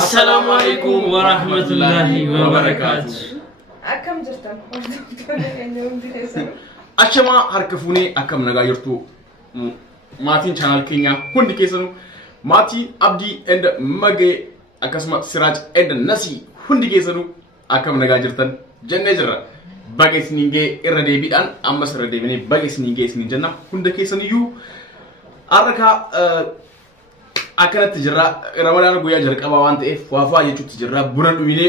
السلام عليكم ورحمة الله وبركاته. أكم جرتم؟ أشما هركفوني أكم نغيرتو ماتين channel كينيا هندي كيسنو ماتي أبدي and Mage أكسمة سراج and ناسي هندي كيسنو أكم نغيرتن جنة جرا باقيس نيجي إردي بيدان أمس إردي بني باقيس نيجي سنين جنة هندي كيسنو يو أركا أكنت تجرا رمضان قويا جرك أبا وانت وافا يجو تجرا بنا دويني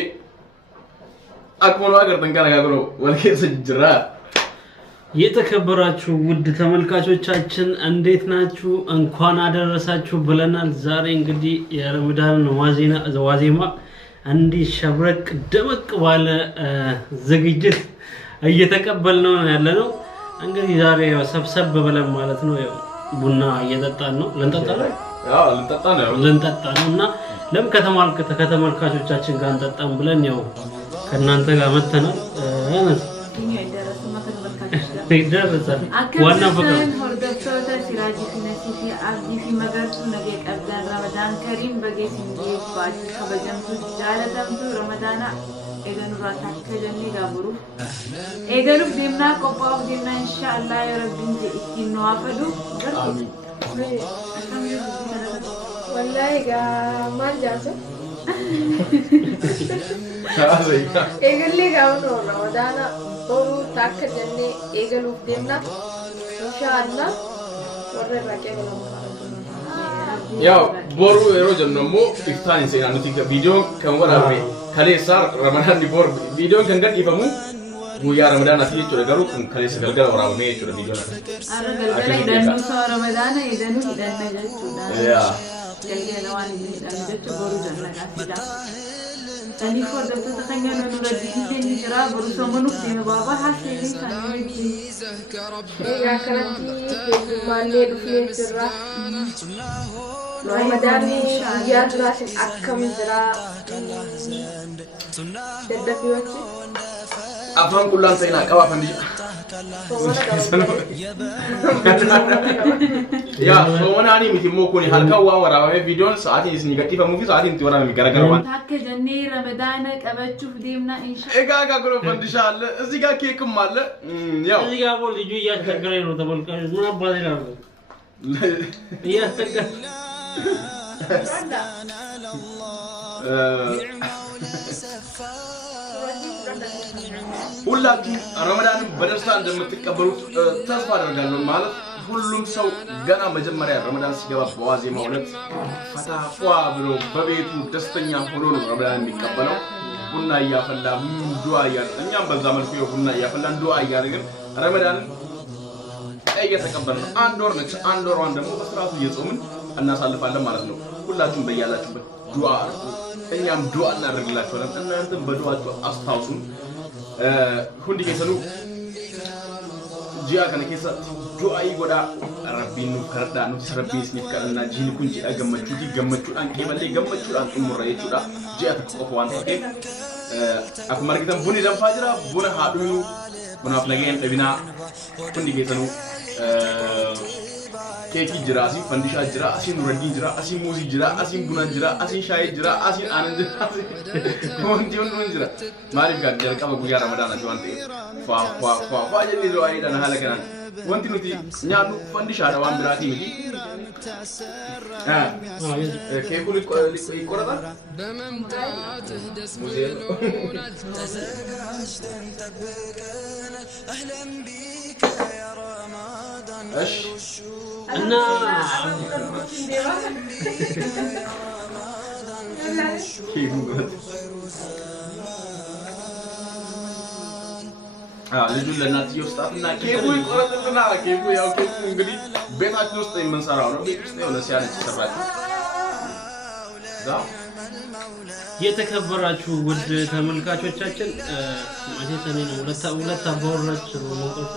أكملوا أكثر تنكر كأقولوا ولكن سجرا የተከበራችሁ ውድ ተመልካቾቻችን እንዴት ናችሁ? እንኳን አደረሳችሁ ብለናል። ዛሬ እንግዲህ የረመዳን ዋዜማ እንዲ ሸብረቅ ደመቅ ባለ ዝግጅት እየተቀበልነው ያለነው እንግዲህ ዛሬ ሰብሰብ ብለን ማለት ነው ቡና እየጠጣን ነው። ልንጠጣ ነውና ለምን ከተመልካቾቻችን ጋር እንጠጣም ብለን ከናንተ ጋር መተናል። درسة وانا فكر هردفتوتا سراجي في نسيفي عبدي في مغرسو نجيك أبدان رمضان كريم بقيت نجيب باجي خبجمتو جالتمتو رمضانا إذن راتك جني غابرو إذن بديمنا قباو بديمنا إن شاء الله يا رب نجي إتين نوافدو آمين والله مال جاسو إيقل لي قاونو رمضانا بورو تاك جنة إيقلو بديمنا إن شاء الله ورر راكي يا بورو يرو جنة مو إفتان إنسان نتيجة فيديو كم ورا رمي خلي صار رمضان دي بور فيديو كان قد يفهمو ويا رمضان نتيجة ترى قالوا خلي سجل قال ورا رمي ترى فيديو قال إذا نص رمضان إذا نجد يا جلجل وان إذا نجد بورو جنة كافيدا تاني فرد تتخيل أنه رديتين نجرا برسو منوكتين بابا حاسين كانوا يا كرتي مالي دفلين جرا رمضان يا دراسة أكم جرا تدفيوتي أفهم كلان سينا كوا فندي يا سوونا أني مثل مو كوني هالكا ورا فيديو ساعتين إسني كتير فموفي ساعتين تورا ميكارا كروان تاك جنّي رمضانك أبتشوف ديمنا إن شاء الله إيكا كلو فندي شاء الله إزيكا كيك مال يا إزيكا بول يجوا يا تكرين وتبول كارز ما بادي رامو يا تكر ሁላችሁ ረመዳን በደስታ እንደምትቀበሉት ተስፋ አደርጋለሁ ማለት ሁሉም ሰው ገና መጀመሪያ ረመዳን ሲገባ በዋዜማው ዕለት ፈታፏ ብሎ በቤቱ ደስተኛ ሆኖ ነው ረመዳን የሚቀበለው ቡና ያፈላ ዱዓ ያኛም በዛ መልኩ ቡና ያፈላን ዱዓ ያደርግን ረመዳን እየተቀበልን አንድ ወር ነች አንድ ወሯን ደግሞ በስርዓቱ እየጾምን እናሳልፋለን ማለት ነው ሁላችሁም በያላችሁበት ዱዓ አድርጉ እኛም ዱዓ እናደርግላችኋለን እናንተም በዱዓችሁ አስታውሱን hundi kesanu jia kana kesa du'ai goda rabbin nu karda nu rabbi isni kana jini kunji gammachu an kemalle gammachu an umra yechuda jia ta ko wan take ak margitam buni dam fajira buna hadu buna flagen debina hundi kesanu keki jira asin fandisha jira asin radi jira asin muzi jira asin buna jira asin shayi jira asin anand konti on jira marif ga jara kama guya ramadan ajwante fa jeli do ay dana halakanan wanti nuti nyaadu fandisha da wan birati miti keku li korada muzi ahlan bika ya ramadan اش انا ልጁ ለናት ይወስጣትና ኬኩ ይቆረጥልና ኬኩ ያው ኬኩ እንግዲህ ቤታችን ውስጥ የምንሰራው ነው ቤት ውስጥ የሆነ ሲያነጭ ሰራች የተከበራችሁ ውድ ተመልካቾቻችን ማለት ነው ሁለት አባወራች ነው ማለት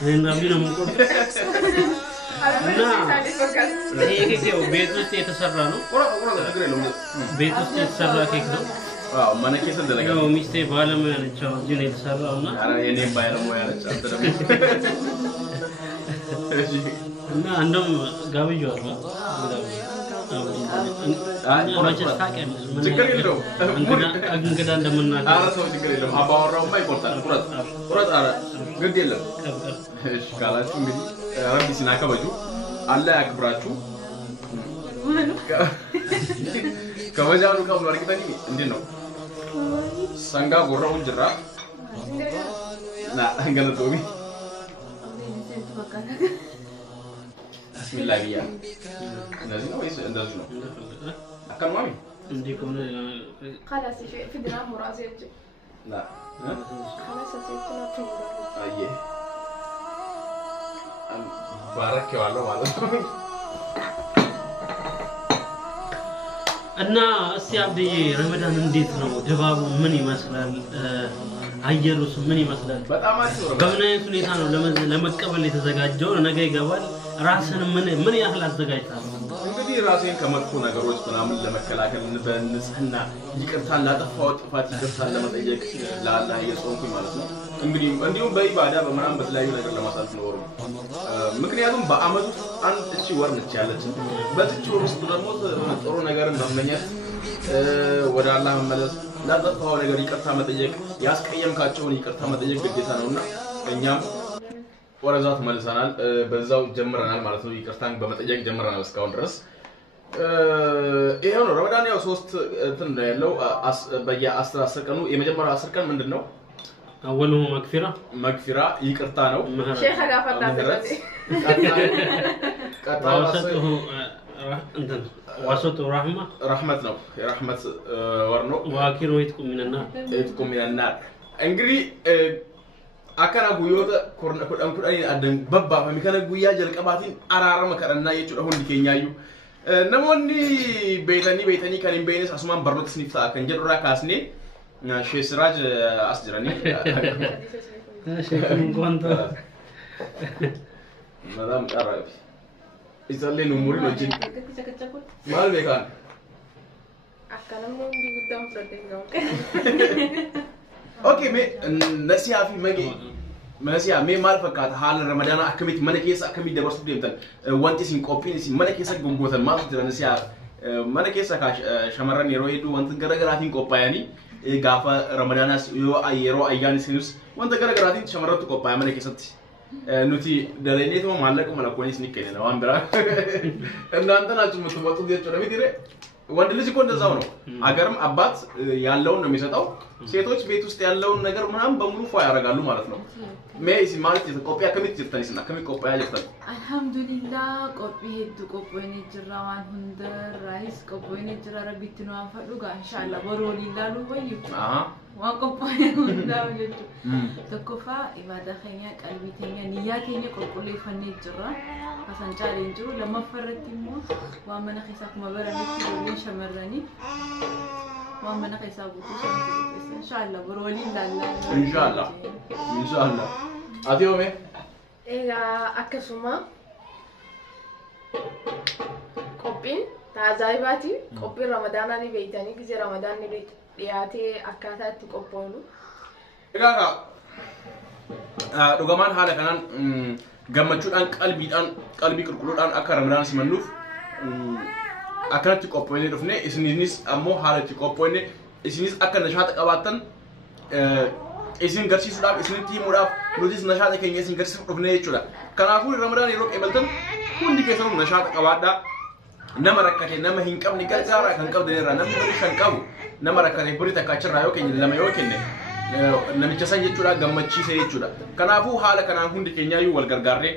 እኔና ቢና መቆጥ እና ይሄ ኬክ ቤት ውስጥ የተሰራ ነው ቤት ውስጥ የተሰራ ኬክ ነው አዎ ማነኬስ እንደለጋ ነው ሚስቴ ባለሙያ ነች አሁን የተሰራውና አረ የኔ ባለሙያ ነች አንተ ደግሞ እና እንደም ጋብዩ አለ መቼስ ታውቂያለሽ ችግር የለውም እንግዳ እንደምናገር ኧረ ሰው ችግር የለውም አባወራውማ ይቆርጣል ቁረጥ ኧረ ግድ የለም እሺ ካላችሁ እንግዲህ ረቢ ሲናከበጁ አላህ ያክብራችሁ ከወጃኑ ከብሎ አርግተኒ እንዴት ነው ሰንጋ ጎራውን ጅራ ና እንገለጦቢ ብስሚላህ ቢያ እንደዚህ ነው ወይስ እንደዚህ ነው አከማሚ እንዴ ኮነ خلاص في درام مرازيج لا خلاص سيكون تمر አየ ባረክ ያለው ማለት ነው እና እስቲ አብዲዬ ረመዳን እንዴት ነው ድባቡ ምን ይመስላል አየሩስ ምን ይመስላል በጣም አሪፍ በምን አይነት ሁኔታ ነው ለመቀበል የተዘጋጀው ነገ ይገባል ራስን ምን ያህል አዘጋጅታል እንግዲህ ራሴን ከመጥፎ ነገሮች ምናምን ለመከላከል በንጽህና ይቅርታን ላጠፋው ጥፋት ይቅርታን ለመጠየቅ ለአላህ እየጾምኩኝ ማለት ነው እንግዲህ እንዲሁም በኢባዳ በመናም በተለያዩ ነገር ለማሳለፍ ነው ወሩ ምክንያቱም በአመቱ አንድ እቺ ወር ነች ያለችን በጥቺ ወር ውስጥ ደግሞ ጥሩ ነገርን መመኘት ወደ አላህ መመለስ ላጠፋው ነገር ይቅርታ መጠየቅ ያስቀየምካቸውን ይቅርታ መጠየቅ ግዴታ ነውና እኛም ወረዛት መልሰናል በዛው ጀምረናል ማለት ነው ይቅርታን በመጠየቅ ጀምረናል እስካሁን ድረስ ይሄው ነው ረመዳን ያው 3 እንትን ነው ያለው በየ10 ቀኑ የመጀመሪያው 10 ቀን ምንድነው አወሉ መግፊራ ይቅርታ ነው ሼህ ጋፈታ ቀጣው እንትን ዋሰጡ ረህመት ነው የረህመት ወር ነው ዋኪሮ ይጥቁም ሚነና እንግዲህ akana guyyoota kudhanii addan babbaafame kana guyyaa jalqabaatiin araarama kadhannaa jechuudha hundi keenyaayyuu namoonni beeytanii kan hin beeynes asumaan barnoota isiniif ta'a kan jedhurraa kaasnee sheesiraaj as jiranii sheekun goonta madam qaraabi isallee numuriin wajjin maal beekaan akkana hundi guddaan fudhadhee gahu اوكي مي نسيها في ماجي نسيها مي مال فكات حال رمضان اكميت منكيس اكميت دبرس ديمتن وانتي سين كوبين سين منكيس غوغوتن ما تدر نسيها منكيس كاش شمرن يرويدو وانت غرغراتين كوباياني غافا رمضان يرو ايان سينوس وانت غرغراتين شمرت كوبايا منكيسات نوتي دلينيتو مالك ملكونيس نيكينا وان برا ان انت ناتو متوتو ديچو نميديره ወንድ ልጅ እኮ እንደዛው ነው አገርም አባት ያለውን ነው የሚሰጠው ሴቶች ቤት ውስጥ ያለውን ነገር ምናምን በሙሉ ፏ ያረጋሉ ማለት ነው ሜይሲ ማለት ኢትዮጵያ ከሚት ይተንስና ከሚቆጳ ያለፈል አልহামዱሊላህ ቆጵ ሄዱ ቆጶኔ ጅራዋን ሁንደ ራይስ ቆጶኔ ጅራ ረቢት ነው አፈዱ ጋር ኢንሻአላህ ወሮሊ ላሉ ወይ ዋቆጶኔ ሁንዳው ጀቱ ተኮፋ ኢባዳ ኸኛ ቀልቢተኛ ንያተኛ ቆቆሌ ፈኔ ጅራ አሳንጫሌ እንጅሩ ለማፈረቲሞ ዋመና ኺሳክ ማበረኒ شمرني وأنا خيسابو إن شاء الله برولي لا إن شاء الله إن شاء الله أتيومي إيه أكسوما قبين تعزايباتي قبين رمضان أنا بيتاني كذي رمضان نبيت بياتي أكاتات تقبلوا إذا دوغمان هذا كان gammachuudhaan qalbii qulqulluudhaan akka ramadaan simannuuf akkanatti qophoonee dhufne isinis ammoo haalatti qophoonne isinis akka nashaata qabaattan isin garsiisuudhaaf isinitti himuudhaaf nutis nashaata keenya isin garsiisuuf dhufne jechuudha kanaafuu ramadaan yeroo qeebaltan hundi keessanuu nashaata qabaadhaa nama rakkate nama hin qabne gargaaraa kan qabdanirraa namni bari shan qabu nama rakkate bari takka achirraa yoo kenne lama yoo kenne namicha san jechuudha gammachiisee jechuudha kanaafuu haala kanaan hundi keenyaayyuu wal gargaarree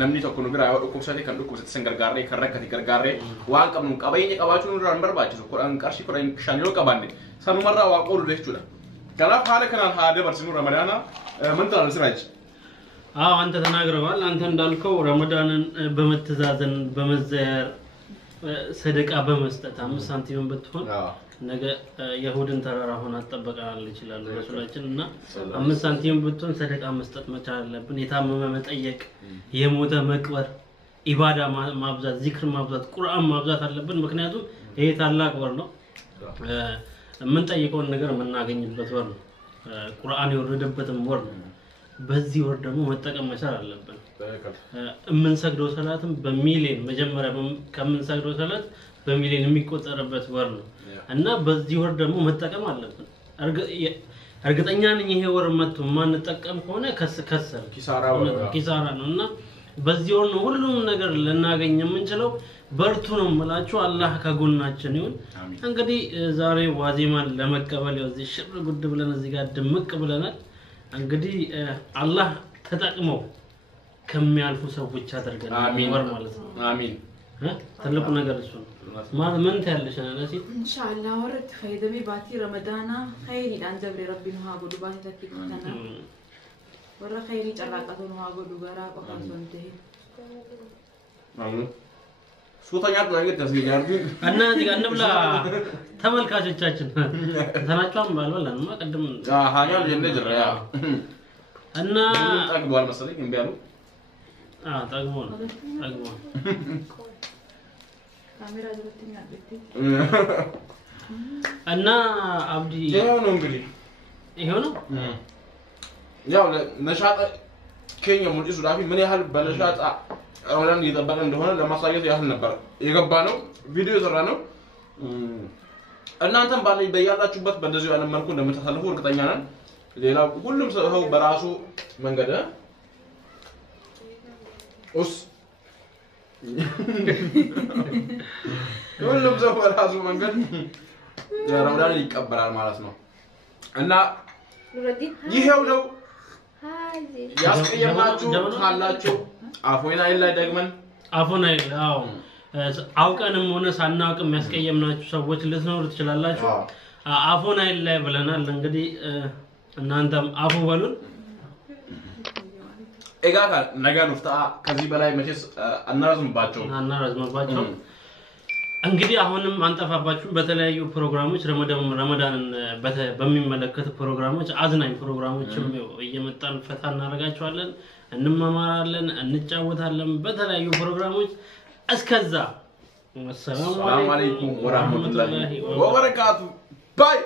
namni tokko nu bira yoo dhukkubsate kan dhukkubsate san gargaarree kan rakkate gargaarree waan qabnu qabeenya qabaachuun irraa hin barbaachisu kudhan qarshii kudhan shan yoo qabaanne sanumarraa waa qoolu jechuudha kanaaf haala kanaan haa dabarsinu ramadaana ምን ትላለህ ሲራጅ አዎ አንተ ተናግረዋል አንተ እንዳልከው ረመዳንን በመተዛዘን በመዘያር ሰደቃ በመስጠት 5 ሳንቲም ብትሆን ነገ የሁድን ተራራ ሆነ አጠበቃል ይችላል ረሱላችን እና 5 ሳንቲም ብትሆን ሰደቃ መስጠት መቻል አለብን የታመመ መጠየቅ የሞተ መቅበር ኢባዳ ማብዛት ዚክር ማብዛት ቁርአን ማብዛት አለብን ምክንያቱም ይሄ ታላቅ ወር ነው ምን ጠይቀውን ነገር መናገኝበት ወር ነው ቁርአን የወረደበትም ወር ነው በዚህ ወር ደግሞ መጠቀም መቻል አለብን እምን ሰግደው ሰላትም በሚሊዮን መጀመሪያ ከምን ሰግደው ሰላት በሚሊዮን የሚቆጠርበት ወር ነው እና በዚህ ወር ደግሞ መጠቀም አለብን እርግጠኛ ነኝ ይሄ ወር መጥቶ ማን ተጠቀም ከሆነ ከሰር ኪሳራ ነውና በዚህ ወር ነው ሁሉም ነገር ልናገኝ የምንችለው በርቱ ነው የምላችሁ አላህ ከጎናችን ይሁን እንግዲህ ዛሬ ዋዜማን ለመቀበል እዚህ ሽር ጉድ ብለን እዚህ ጋር ድምቅ ብለናል እንግዲህ አላህ ተጠቅመው ከሚያልፉ ሰዎች አድርገን ወር ማለት ነው አሚን ትልቁ ነገር እሱ ነው ምን ታያለሽ ነሲ ኢንሻአላህ ወርት ፈይደሚ ባቲ ረመዳና ኸይሪ አንደብሪ ረቢና ሀጎዱ ባቲ ተኪተና ወራ ኸይሪ ጨራቃቶ ነው ሀጎዱ ጋራ ቆፋሶንቴ አሁን ሱታኛ ነገር ተስገጃርዱ እና እዚህ ጋር እንብላ ተመልካቾቻችን ተናጫም ባልበላንማ ቀደም ሃኛል የነጀራ እና ጠግቧል መሰለኝ እንዴ ያሉ ጠግቦ ካሜራ ዘበተኛ አጥቲ እና አብዲ ይሄው ነው እንግዲህ ይሄው ነው ያው ነሻጣ ኬኛ ሙልሱ ዳፊ ምን ያህል በነሻጣ ረመዳን እየጠበቀ እንደሆነ ለማሳየት ያህል ነበር የገባ ነው ቪዲዮ ሰራ ነው እናንተም ባለኝ በያላችሁበት በእንደዚህ ያለ መልኩ እንደምታሳልፉ እርግጠኛ ነን ሌላው ሁሉም ሰው በራሱ መንገድ ኡስ ሁሉም ሰው በራሱ መንገድ ረመዳን ይቀበላል ማለት ነው እና ይሄው ነው ያስቀየማችሁ ካላችሁ አፎይና ላይ ደግመን አፎና ይላው አውቀንም ሆነ ሳናውቅም ያስቀየምናችሁ ሰዎች ልትኖሩ ትችላላችሁ አፎና ላይ ብለናል እንግዲህ እናንተም አፉ በሉን ኤጋካ ነገር ነው ከዚህ በላይ መቼስ አናራዝምባቸው እንግዲህ አሁንም አንጠፋባችሁ በተለያዩ ፕሮግራሞች ረመዳንን በሚመለከቱ ፕሮግራሞች አዝናኝ ፕሮግራሞችም እየመጣን ፈታ እናረጋቸዋለን እንማማራለን እንጫወታለን በተለያዩ ፕሮግራሞች እስከዛ ሰላም አለይኩም ወራህመቱላሂ ወበረካቱ ባይ